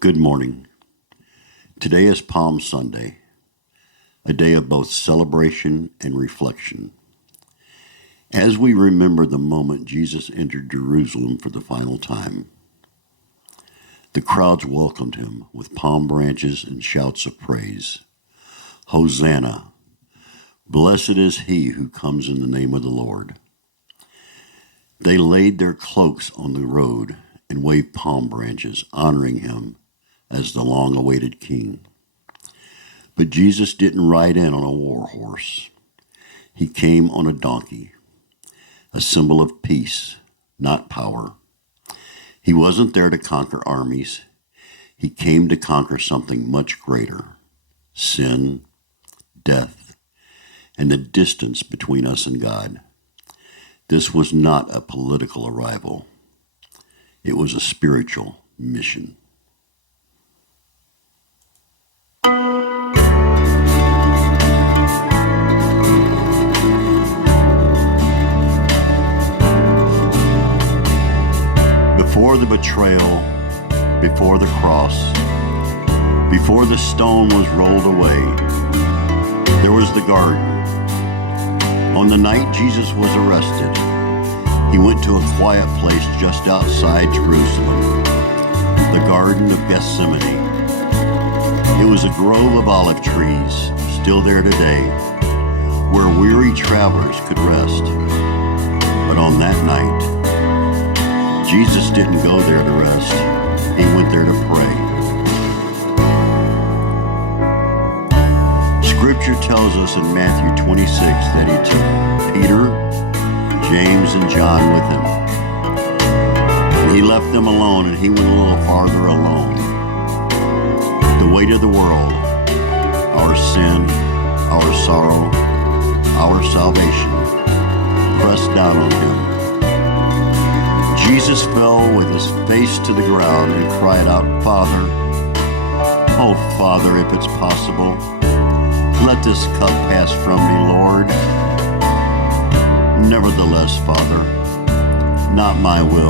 Good morning. Today is Palm Sunday, a day of both celebration and reflection. As we remember the moment Jesus entered Jerusalem for the final time, the crowds welcomed him with palm branches and shouts of praise. Hosanna! Blessed is he who comes in the name of the Lord. They laid their cloaks on the road and waved palm branches, honoring him as the long-awaited king. But Jesus didn't ride in on a war horse. He came on a donkey, a symbol of peace, not power. He wasn't there to conquer armies. He came to conquer something much greater: sin, death, and the distance between us and God. This was not a political arrival. It was a spiritual mission. Before the betrayal, before the cross, before the stone was rolled away, there was the garden. On the night Jesus was arrested, he went to a quiet place just outside Jerusalem, the Garden of Gethsemane. It was a grove of olive trees, still there today, where weary travelers could rest. But on that night, Jesus didn't go there to rest. He went there to pray. Scripture tells us in Matthew 26 that he took Peter, James, and John with him. And he left them alone, and he went a little farther alone. The weight of the world, our sin, our sorrow, our salvation, pressed down on him. Jesus fell with his face to the ground and cried out, "Father, oh Father, if it's possible, let this cup pass from me, Lord. Nevertheless, Father, not my will,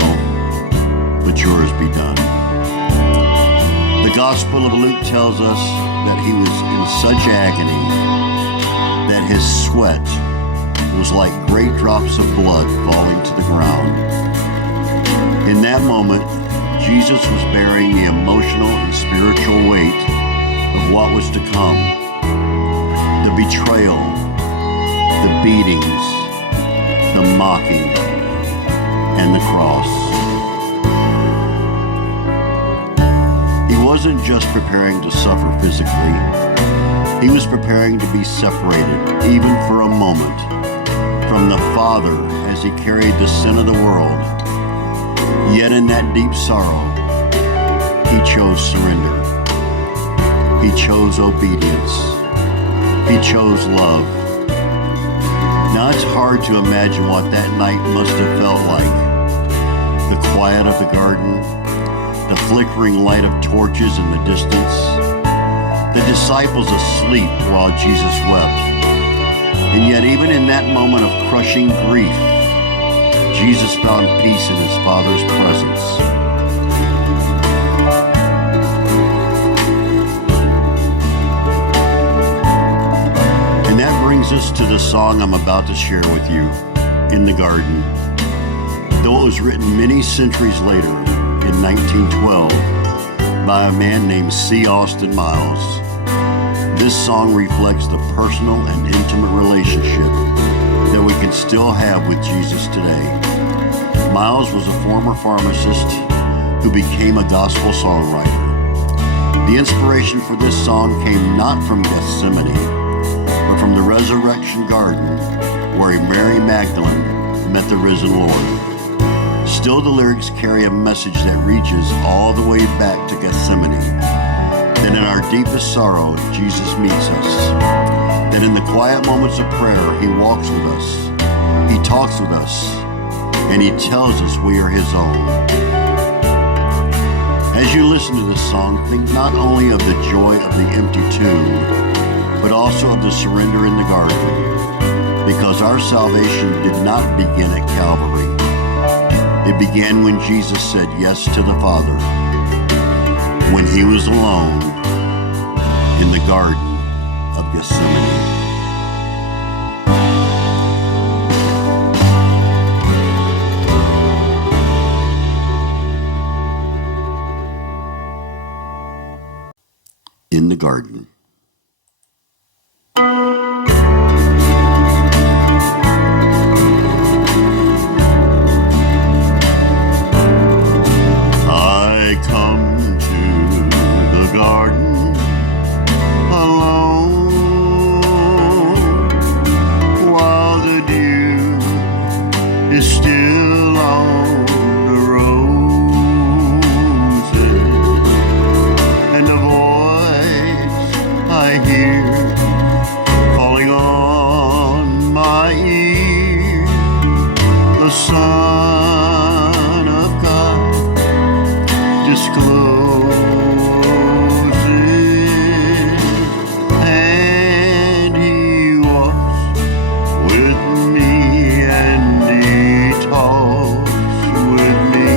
but yours be done." The Gospel of Luke tells us that he was in such agony that his sweat was like great drops of blood falling to the ground. In that moment, Jesus was bearing the emotional and spiritual weight of what was to come: the betrayal, the beatings, the mocking, and the cross. He wasn't just preparing to suffer physically. He was preparing to be separated, even for a moment, from the Father as he carried the sin of the world. Yet in that deep sorrow, he chose surrender. He chose obedience. He chose love. Now it's hard to imagine what that night must have felt like. The quiet of the garden, the flickering light of torches in the distance, the disciples asleep while Jesus wept. And yet even in that moment of crushing grief, Jesus found peace in his Father's presence. And that brings us to the song I'm about to share with you, "In the Garden." Though it was written many centuries later, in 1912, by a man named C. Austin Miles, this song reflects the personal and intimate relationship that we can still have with Jesus today. Miles was a former pharmacist who became a gospel songwriter. The inspiration for this song came not from Gethsemane, but from the resurrection garden where Mary Magdalene met the risen Lord. Still, the lyrics carry a message that reaches all the way back to Gethsemane, that in our deepest sorrow, Jesus meets us, that in the quiet moments of prayer, he walks with us, he talks with us, and he tells us we are his own. As you listen to this song, think not only of the joy of the empty tomb, but also of the surrender in the garden, because our salvation did not begin at Calvary. It began when Jesus said yes to the Father. when he was alone in the Garden of Gethsemane. In the garden. I come to the garden alone, while the dew is still on the roses, and the voice I hear falling on my ear, the Son of God discloses, and he walks with me, and he talks with me,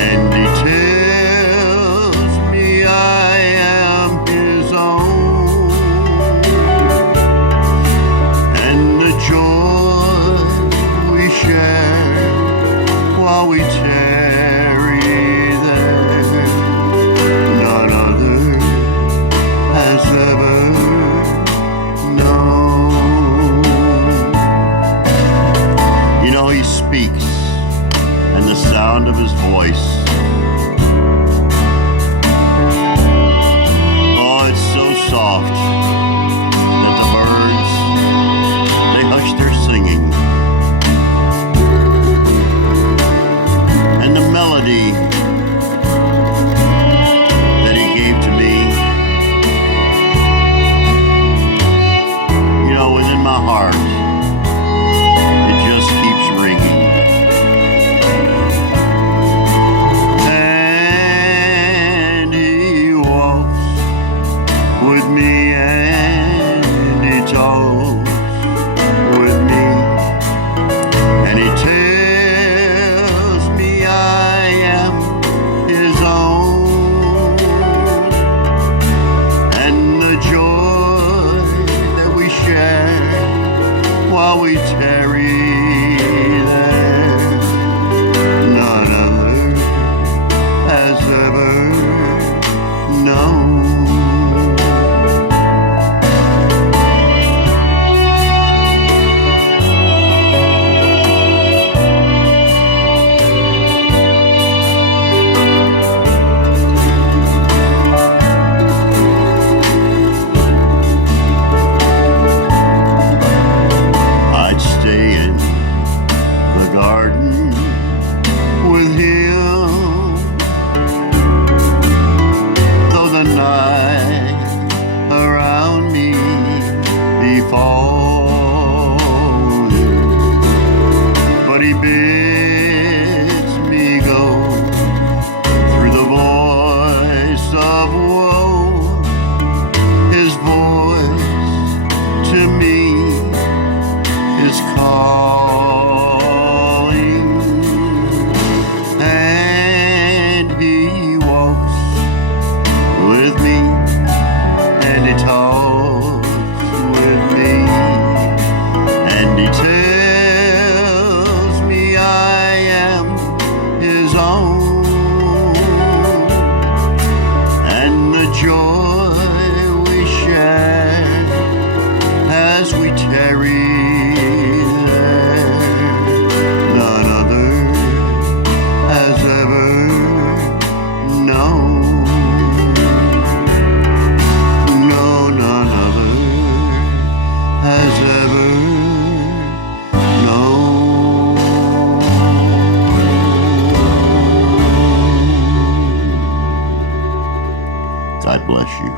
and he tells me I am his own, and the joy we share while we tarry there, none other has ever known. You know, he speaks, and the sound of his voice, oh, it's so soft that the birds, they hush their singing, and the melody that he gave to me, you know, within my heart, it just keeps ringing. And he walks with me, and he talks with me, and he tells me I am his own, and the joy that we share while we tarry there, none other has ever known. I'd stay in the garden with him, though the night around me be falling, but he bids me go through the voice of woe, his voice to me is calling, and he walks with me, and he talks with me, and he tells me I am his own, and the joy we share as we tarry there, none other has ever known. No, none other has ever known. God bless you.